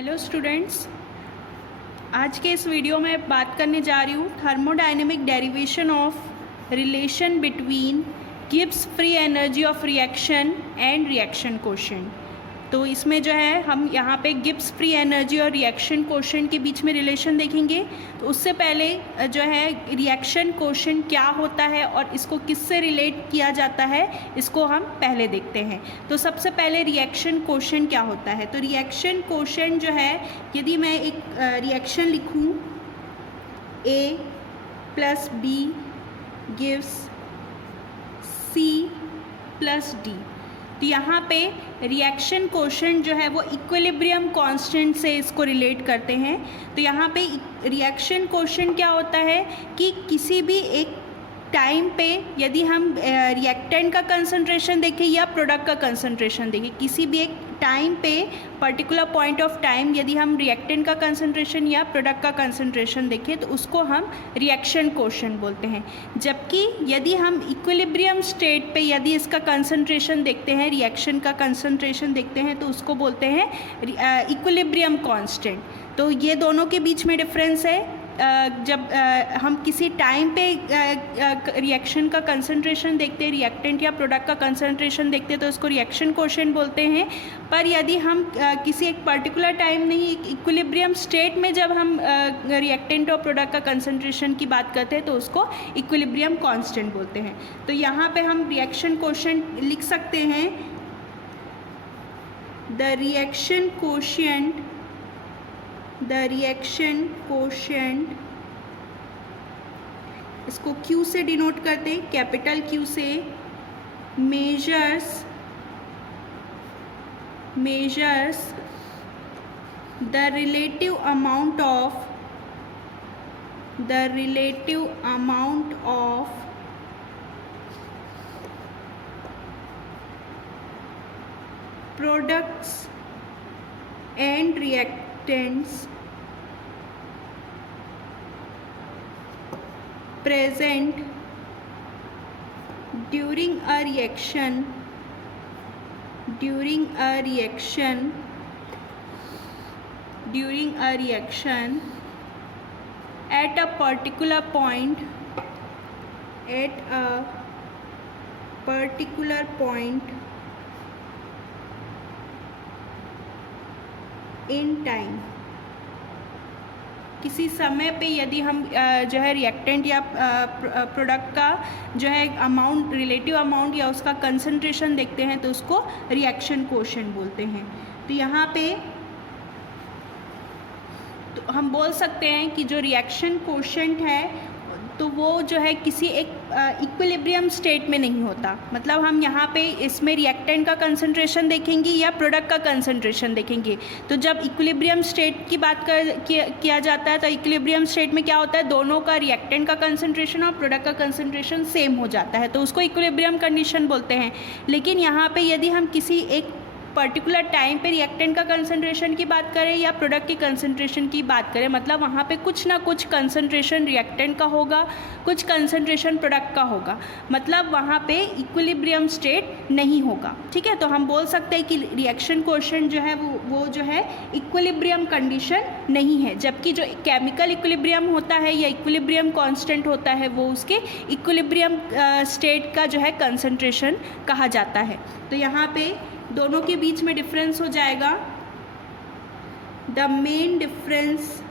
Hello students, आज के इस वीडियो में बात करने जा रही हूँ thermodynamic derivation of relation between Gibbs free energy of reaction and reaction quotient. तो इसमें जो है हम यहाँ पे गिब्स फ्री एनर्जी और रिएक्शन कोशेंट के बीच में रिलेशन देखेंगे। तो उससे पहले जो है रिएक्शन कोशेंट क्या होता है और इसको किससे रिलेट किया जाता है, इसको हम पहले देखते हैं। तो सबसे पहले रिएक्शन कोशेंट क्या होता है। तो रिएक्शन कोशेंट जो है, यदि मैं एक रिएक्शन लिखूँ A + B gives C + D, तो यहाँ पे रिएक्शन कोशेंट जो है वो इक्विलिब्रियम कांस्टेंट से इसको रिलेट करते हैं। तो यहाँ पे रिएक्शन कोशेंट क्या होता है कि किसी भी एक टाइम पे यदि हम रिएक्टेंट का कंसंट्रेशन देखें या प्रोडक्ट का कंसंट्रेशन देखें, किसी भी एक टाइम पे पर्टिकुलर पॉइंट ऑफ टाइम यदि हम रिएक्टेंट का कंसंट्रेशन या प्रोडक्ट का कंसंट्रेशन देखें तो उसको हम रिएक्शन कोशेंट बोलते हैं। जबकि यदि हम इक्विलिब्रियम स्टेट पे यदि इसका कंसंट्रेशन देखते हैं, रिएक्शन का कंसंट्रेशन देखते हैं, तो उसको बोलते हैं इक्विलिब्रियम कांस्टेंट। तो ये दोनों के बीच में डिफरेंस है। जब हम किसी टाइम पे रिएक्शन का कंसंट्रेशन देखते हैं, रिएक्टेंट या प्रोडक्ट का कंसंट्रेशन देखते हैं, तो इसको रिएक्शन कोशेंट बोलते हैं। पर यदि हम किसी एक पर्टिकुलर टाइम नहीं, एक इक्विलिब्रियम स्टेट में जब हम रिएक्टेंट और प्रोडक्ट का कंसंट्रेशन की बात करते हैं तो उसको इक्विलिब्रियम कांस्टेंट बोलते हैं। तो यहाँ पे हम रिएक्शन कोशेंट लिख सकते हैं, द रिएक्शन कोशेंट इसको Q से डिनोट करते हैं, कैपिटल Q से, measures the relative amount of products and reactants present during a reaction at a particular point in time। किसी समय पे यदि हम जो है रिएक्टेंट या प्रोडक्ट का जो है अमाउंट, रिलेटिव अमाउंट या उसका कंसंट्रेशन देखते हैं तो उसको रिएक्शन कोशेंट बोलते हैं। तो यहाँ पे तो हम बोल सकते हैं कि जो रिएक्शन कोशेंट है तो वो जो है किसी एक इक्विलिब्रियम स्टेट में नहीं होता। मतलब हम यहाँ पे इसमें रिएक्टेंट का कंसंट्रेशन देखेंगे या प्रोडक्ट का कंसंट्रेशन देखेंगे। तो जब इक्विलिब्रियम स्टेट की बात किया जाता है तो इक्विलिब्रियम स्टेट में क्या होता है, दोनों का रिएक्टेंट का कंसंट्रेशन और प्रोडक्ट का कंसंट्रेशन सेम हो जाता है, तो उसको इक्विलिब्रियम कंडीशन बोलते हैं। लेकिन यहाँ पर यदि हम किसी एक पर्टिकुलर टाइम पे रिएक्टेंट का कंसंट्रेशन की बात करें या प्रोडक्ट की कंसंट्रेशन की बात करें, मतलब वहाँ पे कुछ ना कुछ कंसंट्रेशन रिएक्टेंट का होगा, कुछ कंसंट्रेशन प्रोडक्ट का होगा, मतलब वहाँ पे इक्विलिब्रियम स्टेट नहीं होगा। ठीक है, तो हम बोल सकते हैं कि रिएक्शन कोशेंट जो है वो जो है इक्विलिब्रियम कंडीशन नहीं है। जबकि जो केमिकल इक्विलिब्रियम होता है या इक्विलिब्रियम कांस्टेंट होता है वो उसके इक्विलिब्रियम स्टेट का जो है कंसंट्रेशन कहा जाता है। तो यहाँ पे दोनों के बीच में डिफरेंस हो जाएगा, the main difference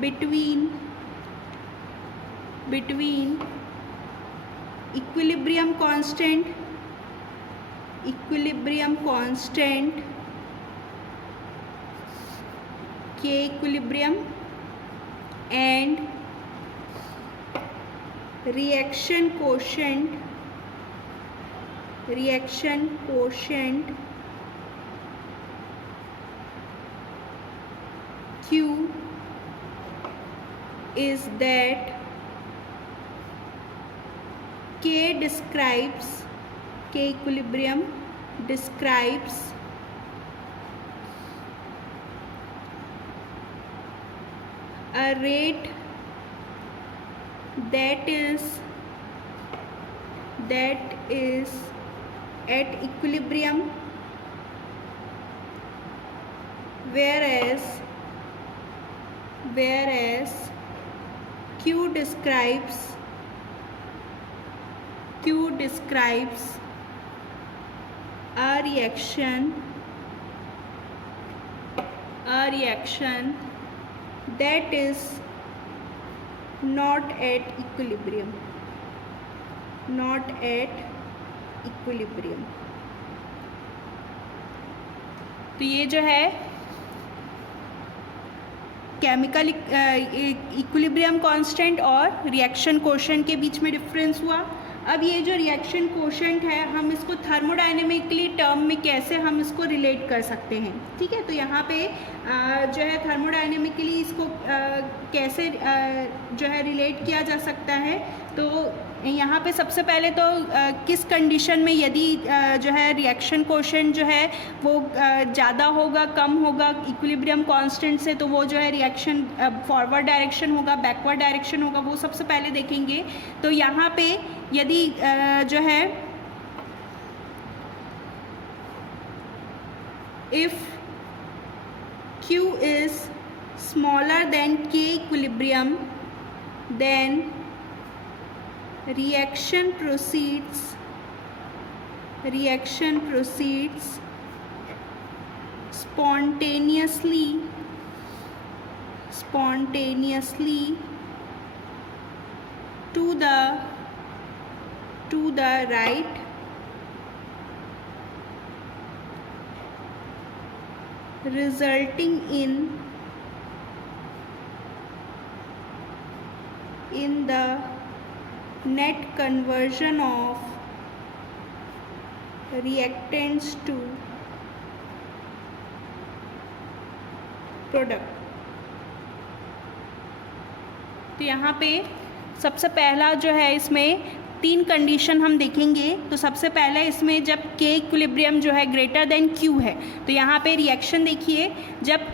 between equilibrium constant K equilibrium and reaction quotient Q is that K equilibrium describes a rate that is that is at equilibrium, whereas Q describes a reaction that is not at equilibrium. तो ये जो है chemical equilibrium constant और reaction quotient के बीच में difference हुआ। अब ये जो रिएक्शन कोशेंट है, हम इसको थर्मोडायनेमिकली टर्म में कैसे हम इसको रिलेट कर सकते हैं, ठीक है। तो यहाँ पे जो है थर्मोडायनेमिकली इसको कैसे जो है रिलेट किया जा सकता है। तो यहाँ पे सबसे पहले तो किस कंडीशन में यदि जो है रिएक्शन कोशेंट जो है वो ज़्यादा होगा कम होगा इक्विलिब्रियम कांस्टेंट से, तो वो जो है रिएक्शन फॉरवर्ड डायरेक्शन होगा बैकवर्ड डायरेक्शन होगा, वो सबसे पहले देखेंगे। तो यहाँ पे यदि जो है if Q is smaller than K equilibrium, then reaction proceeds spontaneously to the right, resulting in the net conversion of reactants to product। तो यहाँ पे सबसे पहला जो है इसमें 3 कंडीशन हम देखेंगे। तो सबसे पहला इसमें जब K इक्विलिब्रियम जो है ग्रेटर देन Q है, तो यहाँ पे रिएक्शन देखिए, जब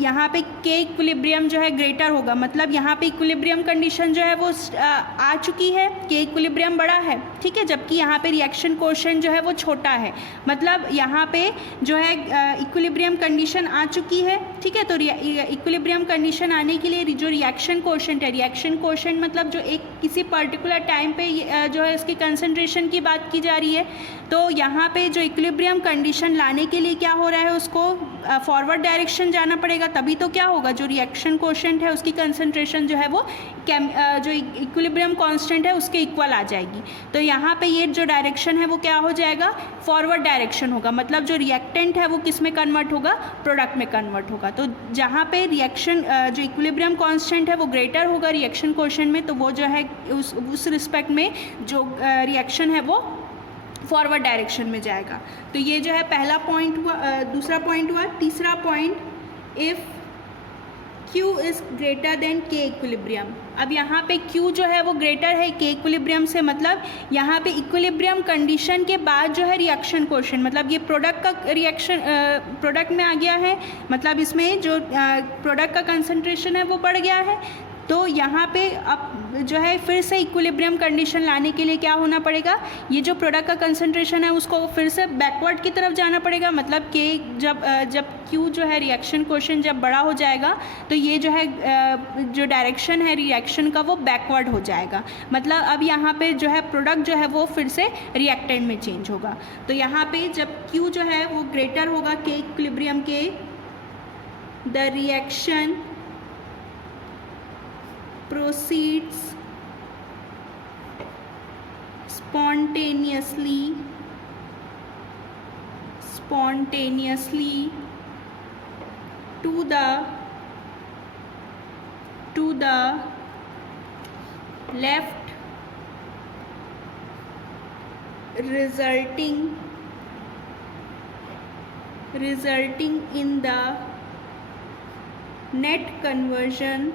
यहाँ पे K इक्विलिब्रियम जो है ग्रेटर होगा, मतलब यहाँ पे इक्विलिब्रियम कंडीशन जो है वो आ चुकी है, K इक्विलिब्रियम बड़ा है, ठीक है, जबकि यहाँ पे रिएक्शन कोशेंट जो है वो छोटा है, मतलब यहाँ पे जो है इक्विलिब्रियम कंडीशन आ चुकी है, ठीक है। तो इक्विलिब्रियम कंडीशन आने के लिए जो रिएक्शन कोशेंट है, रिएक्शन कोशेंट मतलब जो एक किसी पर्टिकुलर टाइम पे जो है इसकी कंसंट्रेशन की बात की जा रही है। तो यहाँ पे जो इक्विलिब्रियम कंडीशन लाने के लिए क्या हो रहा है, उसको फॉरवर्ड डायरेक्शन जाना पड़ेगा, तभी तो क्या होगा, जो रिएक्शन कोशेंट है उसकी कंसंट्रेशन जो है वो जो इक्विलिब्रियम कांस्टेंट है उसके इक्वल आ जाएगी। तो यहाँ पे ये जो डायरेक्शन है वो क्या हो जाएगा, फॉरवर्ड डायरेक्शन होगा, मतलब जो रिएक्टेंट है वो किस में कन्वर्ट होगा, प्रोडक्ट में कन्वर्ट होगा। तो जहाँ पे रिएक्शन जो इक्विलिब्रियम कांस्टेंट है वो ग्रेटर होगा रिएक्शन कोशेंट में, तो वो जो है उस रिस्पेक्ट में जो रिएक्शन है वो फॉरवर्ड डायरेक्शन में जाएगा। तो ये जो है पहला पॉइंट हुआ, दूसरा पॉइंट हुआ। तीसरा point, if Q is greater than K equilibrium. अब यहाँ पे Q जो है वो ग्रेटर है K इक्विलिब्रियम से, मतलब यहाँ पे इक्विलिब्रियम कंडीशन के बाद जो है रिएक्शन कोशेंट, मतलब ये प्रोडक्ट का रिएक्शन प्रोडक्ट में आ गया है, मतलब इसमें जो प्रोडक्ट का कंसंट्रेशन है वो बढ़ गया है। तो यहाँ पे अब जो है फिर से इक्विलिब्रियम कंडीशन लाने के लिए क्या होना पड़ेगा, ये जो प्रोडक्ट का कंसंट्रेशन है उसको फिर से बैकवर्ड की तरफ जाना पड़ेगा, मतलब कि जब Q जो है रिएक्शन कोशेंट जब बड़ा हो जाएगा तो ये जो है जो डायरेक्शन है रिएक्शन का वो बैकवर्ड हो जाएगा, मतलब अब यहाँ पे जो है प्रोडक्ट जो है वो फिर से रिएक्टेंट में चेंज होगा। तो यहाँ पे जब Q जो है वो ग्रेटर होगा K इक्विलिब्रियम के, the reaction proceeds spontaneously to the left, resulting in the net conversion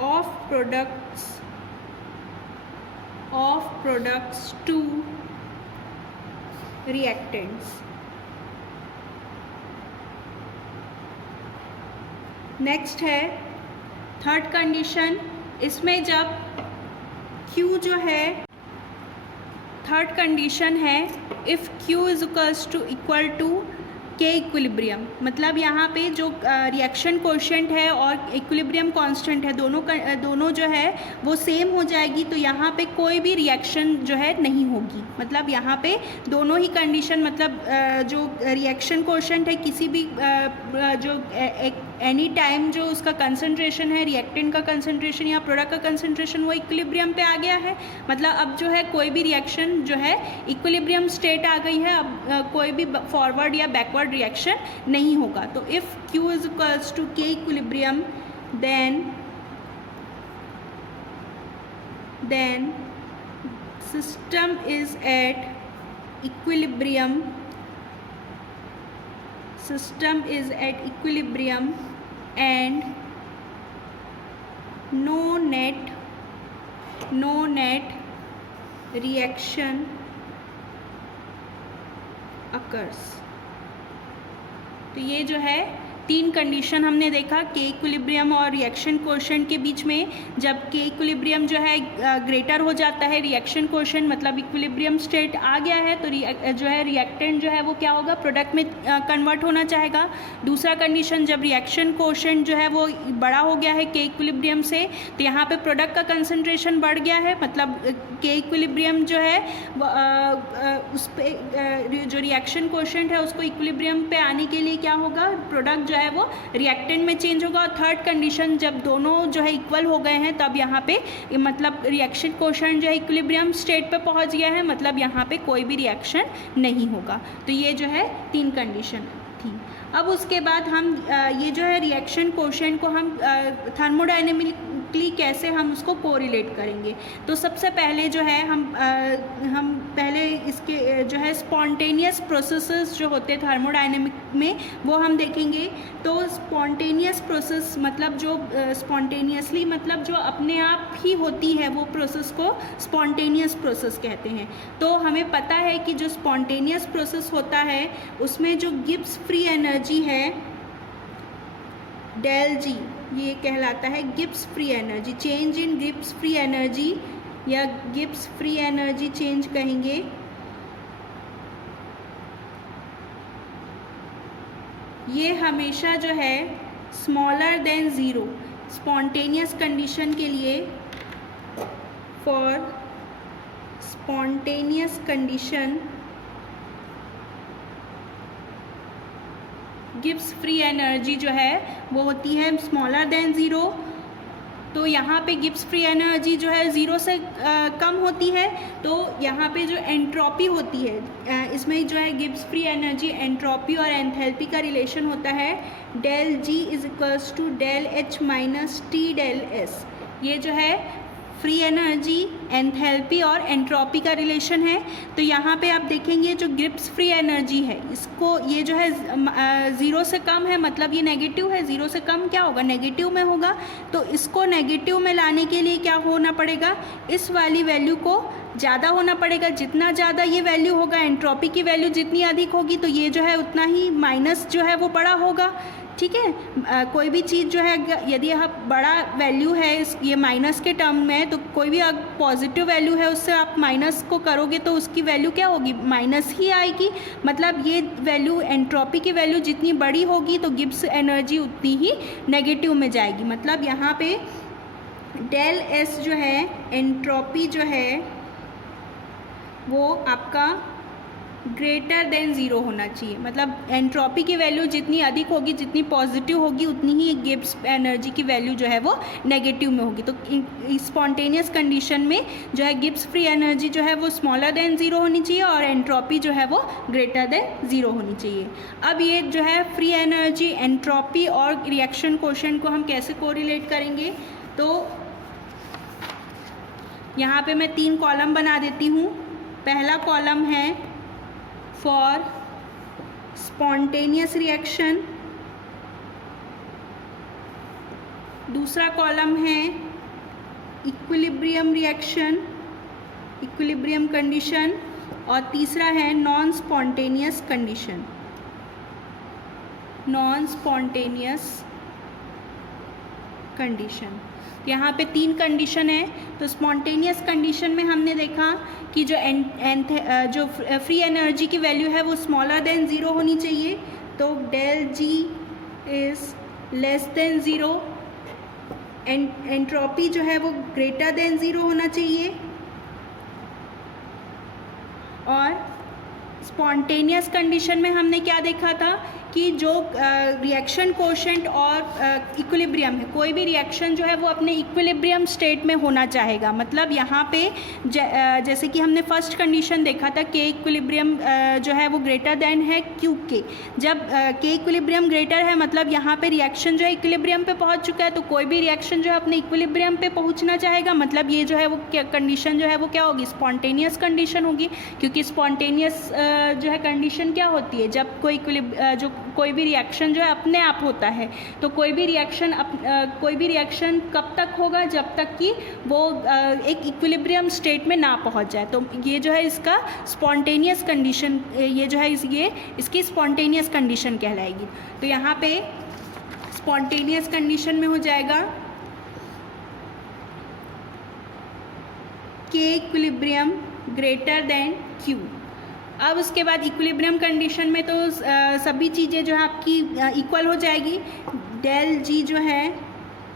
of products to reactants। Next है थर्ड कंडीशन, इसमें जब Q जो है थर्ड कंडीशन है, if Q is equal to K equilibrium, मतलब यहाँ पे जो रिएक्शन कोएफिशिएंट है और इक्विलिब्रियम कांस्टेंट है दोनों जो है वो सेम हो जाएगी, तो यहाँ पे कोई भी रिएक्शन जो है नहीं होगी। मतलब यहाँ पे दोनों ही कंडीशन, मतलब जो रिएक्शन कोएफिशिएंट है किसी भी जो एनी टाइम जो उसका कंसंट्रेशन है, रिएक्टेंट का कंसंट्रेशन या प्रोडक्ट का कंसंट्रेशन, वो इक्विलिब्रियम पे आ गया है। मतलब अब जो है कोई भी रिएक्शन जो है इक्विलिब्रियम स्टेट आ गई है, अब कोई भी फॉरवर्ड या बैकवर्ड रिएक्शन नहीं होगा। तो if Q is equals to K equilibrium then system is at equilibrium and no net reaction occurs। तो ये जो है तीन कंडीशन हमने देखा के इक्विलिब्रियम और रिएक्शन कोएफिशिएंट के बीच में। जब के इक्विलिब्रियम जो है ग्रेटर हो जाता है रिएक्शन कोएफिशिएंट, मतलब इक्विलिब्रियम स्टेट आ गया है, तो जो है रिएक्टेंट जो है वो क्या होगा, प्रोडक्ट में कन्वर्ट होना चाहेगा। दूसरा कंडीशन, जब रिएक्शन कोएफिशिएंट जो है वो बड़ा हो गया है के इक्विलिब्रियम से, तो यहाँ पे प्रोडक्ट का कंसंट्रेशन बढ़ गया है, मतलब के इक्विलिब्रियम जो है उस पर जो रिएक्शन कोएफिशिएंट है उसको इक्विलिब्रियम पे आने के लिए क्या होगा, प्रोडक्ट जो है वो रिएक्टेंट में चेंज होगा। और थर्ड कंडीशन, जब दोनों जो है इक्वल हो गए हैं तब यहाँ पे मतलब रिएक्शन कोएफिशिएंट जो है इक्विलिब्रियम स्टेट पे पहुँच गया है, मतलब यहाँ पे कोई भी रिएक्शन नहीं होगा। तो ये जो है तीन कंडीशन थी। अब उसके बाद हम ये जो है रिएक्शन कोएफिशिएंट को हम थर्मोडायनेमिकली कैसे हम उसको कोरिलेट करेंगे। तो सबसे पहले जो है हम पहले इसके जो है स्पॉन्टेनियस प्रोसेसेस जो होते हैं थर्मोडायनेमिक में वो हम देखेंगे। तो स्पॉन्टेनियस प्रोसेस मतलब जो स्पॉन्टेनियसली मतलब जो अपने आप ही होती है वो प्रोसेस को स्पॉन्टेनियस प्रोसेस कहते हैं। तो हमें पता है कि जो स्पॉन्टेनियस प्रोसेस होता है उसमें जो गिब्स फ्री एनर्जी है डेल जी, ये कहलाता है Gibbs free energy, change in Gibbs free energy या गिब्स फ्री एनर्जी चेंज कहेंगे। ये हमेशा जो है smaller than zero spontaneous condition के लिए, for spontaneous condition Gibbs free energy जो है वो होती है स्मॉलर देन ज़ीरो। तो यहाँ पे गिब्स फ्री एनर्जी जो है ज़ीरो से कम होती है। तो यहाँ पे जो एंट्रोपी होती है इसमें जो है गिब्स फ्री एनर्जी एंट्रोपी और एंथैल्पी का रिलेशन होता है del G is equals to del H minus T del S. ये जो है फ्री एनर्जी, एंथैल्पी और एंट्रोपी का रिलेशन है। तो यहाँ पे आप देखेंगे जो गिब्स फ्री एनर्जी है इसको, ये जो है ज़ीरो से कम है, मतलब ये नेगेटिव है, ज़ीरो से कम क्या होगा, नेगेटिव में होगा। तो इसको नेगेटिव में लाने के लिए क्या होना पड़ेगा, इस वाली वैल्यू को ज़्यादा होना पड़ेगा। जितना ज़्यादा ये वैल्यू होगा, एंट्रोपी की वैल्यू जितनी अधिक होगी तो ये जो है उतना ही माइनस जो है वो बड़ा होगा। ठीक है, कोई भी चीज़ जो है यदि यह बड़ा वैल्यू है ये माइनस के टर्म में, तो कोई भी पॉजिटिव वैल्यू है उससे आप माइनस को करोगे तो उसकी वैल्यू क्या होगी, माइनस ही आएगी। मतलब ये वैल्यू एंट्रोपी की वैल्यू जितनी बड़ी होगी तो गिब्स एनर्जी उतनी ही नेगेटिव में जाएगी। मतलब यहाँ पे डेल एस जो है एंट्रोपी जो है वो आपका ग्रेटर देन ज़ीरो होना चाहिए। मतलब एंट्रोपी की वैल्यू जितनी अधिक होगी, जितनी पॉजिटिव होगी, उतनी ही गिब्स एनर्जी की वैल्यू जो है वो नेगेटिव में होगी। तो स्पॉन्टेनियस कंडीशन में जो है गिब्स फ्री एनर्जी जो है वो स्मॉलर देन ज़ीरो होनी चाहिए और एंट्रोपी जो है वो ग्रेटर देन ज़ीरो होनी चाहिए। अब ये जो है फ्री एनर्जी, एंट्रोपी और रिएक्शन कोएफिशिएंट को हम कैसे कोरिलेट करेंगे। तो यहाँ पे मैं 3 कॉलम बना देती हूँ। पहला कॉलम है फॉर स्पॉन्टेनियस रिएक्शन, दूसरा कॉलम है इक्विलिब्रियम रिएक्शन, इक्विलिब्रियम कंडीशन, और तीसरा है non spontaneous condition, non spontaneous condition. यहाँ पे 3 कंडीशन है। तो स्पॉन्टेनियस कंडीशन में हमने देखा कि जो फ्री एनर्जी की वैल्यू है वो स्मॉलर देन 0 होनी चाहिए। तो del G is less than 0, entropy जो है वो ग्रेटर देन 0 होना चाहिए। और स्पॉन्टेनियस कंडीशन में हमने क्या देखा था कि जो रिएक्शन कोशेंट और इक्विलिब्रियम है, कोई भी रिएक्शन जो है वो अपने इक्विलिब्रियम स्टेट में होना चाहेगा। मतलब यहाँ पे जैसे कि हमने फर्स्ट कंडीशन देखा था के इक्विलिब्रियम जो है वो ग्रेटर देन है क्यू के। जब के इक्विलिब्रियम ग्रेटर है मतलब यहाँ पे रिएक्शन जो है इक्विलिब्रियम पे पहुँच चुका है, तो कोई भी रिएक्शन जो है अपने इक्विलिब्रियम पे पहुँचना चाहेगा। मतलब ये जो है वो कंडीशन जो है वो क्या होगी, स्पॉन्टेनियस कंडीशन होगी। क्योंकि स्पॉन्टेनियस जो है कंडीशन क्या होती है, जब कोई भी रिएक्शन जो है अपने आप होता है। तो कोई भी रिएक्शन कब तक होगा, जब तक कि वो एक इक्विलिब्रियम स्टेट में ना पहुंच जाए। तो ये जो है इसका स्पॉन्टेनियस कंडीशन, ये जो है ये इसकी स्पॉन्टेनियस कंडीशन कहलाएगी। तो यहाँ पे स्पॉन्टेनियस कंडीशन में हो जाएगा के इक्विलिब्रियम ग्रेटर देन क्यू। अब उसके बाद इक्विलिब्रियम कंडीशन में तो सभी चीज़ें जो है आपकी इक्वल हो जाएगी। डेल जी जो है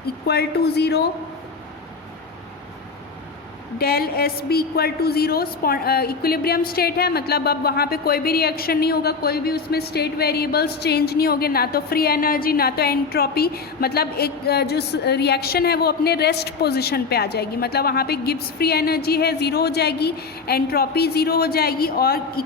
इक्वल टू 0, डेल एस भी इक्वल टू 0। इक्विलिब्रियम स्टेट है, मतलब अब वहाँ पे कोई भी रिएक्शन नहीं होगा, कोई भी उसमें स्टेट वेरिएबल्स चेंज नहीं होंगे, ना तो फ्री एनर्जी ना तो एंट्रोपी। मतलब एक जो रिएक्शन है वो अपने रेस्ट पोजीशन पे आ जाएगी। मतलब वहाँ पे गिब्स फ्री एनर्जी है 0 हो जाएगी, एंट्रोपी 0 हो जाएगी और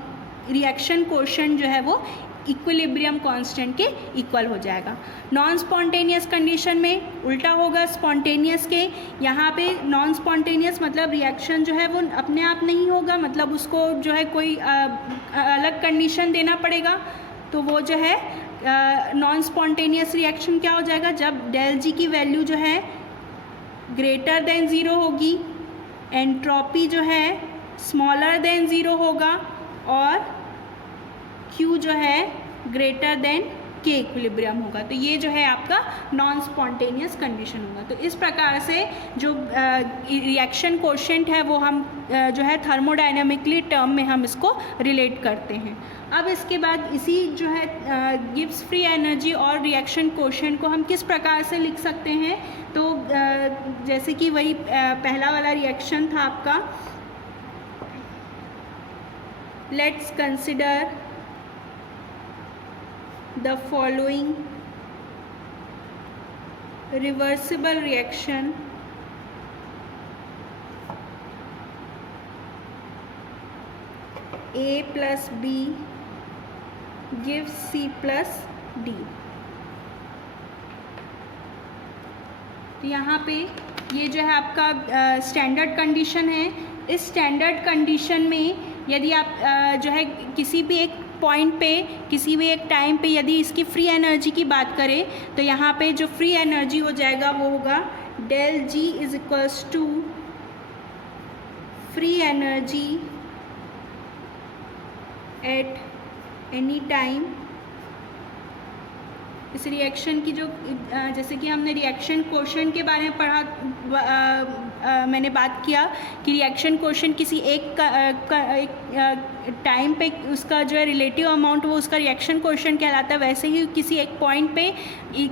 रिएक्शन कोशेंट जो है वो इक्विलिब्रियम कांस्टेंट के इक्वल हो जाएगा। नॉन स्पॉन्टेनियस कंडीशन में उल्टा होगा स्पॉन्टेनियस के। यहाँ पे नॉन स्पॉन्टेनियस मतलब रिएक्शन जो है वो अपने आप नहीं होगा, मतलब उसको जो है कोई अलग कंडीशन देना पड़ेगा। तो वो जो है नॉन स्पॉन्टेनियस रिएक्शन क्या हो जाएगा, जब डेल जी की वैल्यू जो है ग्रेटर देन 0 होगी, एंट्रोपी जो है स्मॉलर देन 0 होगा और Q जो है ग्रेटर देन के इक्विलिब्रियम होगा। तो ये जो है आपका नॉन स्पॉन्टेनियस कंडीशन होगा। तो इस प्रकार से जो रिएक्शन कोशेंट है वो हम जो है थर्मोडायनामिकली टर्म में हम इसको रिलेट करते हैं। अब इसके बाद इसी जो है गिब्स फ्री एनर्जी और रिएक्शन कोशेंट को हम किस प्रकार से लिख सकते हैं। तो जैसे कि वही पहला वाला रिएक्शन था आपका, let's consider the following reversible reaction A plus B gives C plus D। तो यहाँ पे ये जो है आपका स्टैंडर्ड कंडीशन है। इस स्टैंडर्ड कंडीशन में यदि आप जो है किसी भी एक पॉइंट पे, किसी भी एक टाइम पे यदि इसकी फ्री एनर्जी की बात करें तो यहाँ पे जो फ्री एनर्जी हो जाएगा वो होगा del G is equals to free energy at any time. इस रिएक्शन की जो जैसे कि हमने रिएक्शन कोशेंट के बारे में पढ़ा, मैंने बात किया कि रिएक्शन कोशेंट किसी एक टाइम पे उसका जो है रिलेटिव अमाउंट वो उसका रिएक्शन कोशेंट कहलाता है। वैसे ही किसी एक पॉइंट पे,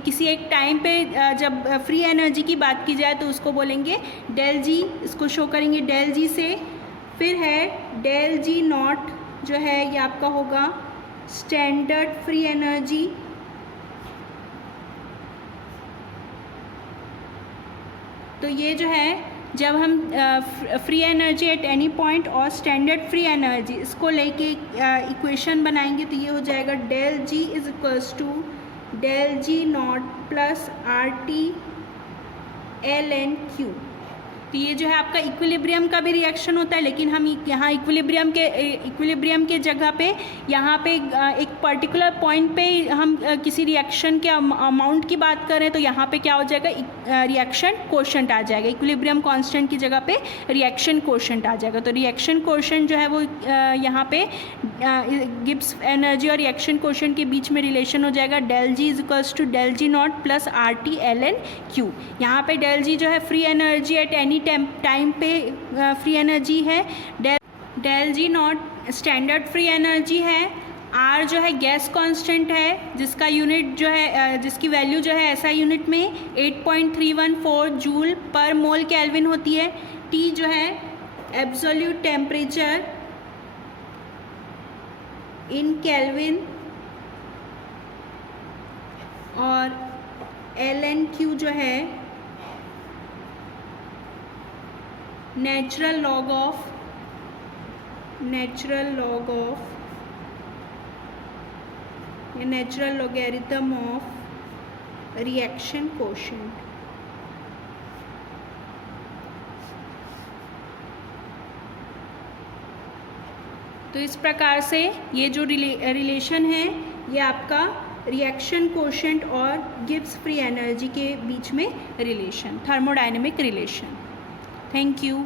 किसी एक टाइम पे जब फ्री एनर्जी की बात की जाए तो उसको बोलेंगे डेल जी, इसको शो करेंगे डेल जी से। फिर है डेल जी नॉट जो है ये आपका होगा स्टैंडर्ड फ्री एनर्जी। तो ये जो है जब हम free energy at any point और स्टैंडर्ड फ्री एनर्जी इसको लेके इक्वेशन बनाएंगे तो ये हो जाएगा del G is equals to del G not plus R T L N Q. तो ये जो है आपका इक्विलिब्रियम का भी रिएक्शन होता है, लेकिन हम यहाँ इक्विलिब्रियम के जगह पे यहाँ पे एक पर्टिकुलर पॉइंट पे हम किसी रिएक्शन के अमाउंट की बात करें तो यहाँ पे क्या हो जाएगा, रिएक्शन कोशेंट आ जाएगा। इक्विलिब्रियम कांस्टेंट की जगह पे रिएक्शन कोशेंट आ जाएगा। तो रिएक्शन कोशेंट जो है वो यहाँ पे गिब्स एनर्जी और रिएक्शन कोशेंट के बीच में रिलेशन हो जाएगा del G is equals to del G not plus RT ln Q। यहाँ पे del G जो है free energy at any time पे फ्री एनर्जी है, del G not standard free energy है, R जो है गैस कांस्टेंट है जिसका यूनिट जो है जिसकी वैल्यू जो है SI यूनिट में 8.314 जूल पर मोल केल्विन होती है, T जो है एब्सोल्यूट टेम्परेचर इन केल्विन और ln Q जो है natural log of natural logarithm of reaction quotient. तो इस प्रकार से ये जो रिलेशन है ये आपका रिएक्शन कोशेंट और गिब्स फ्री एनर्जी के बीच में relation, thermodynamic relation. Thank you.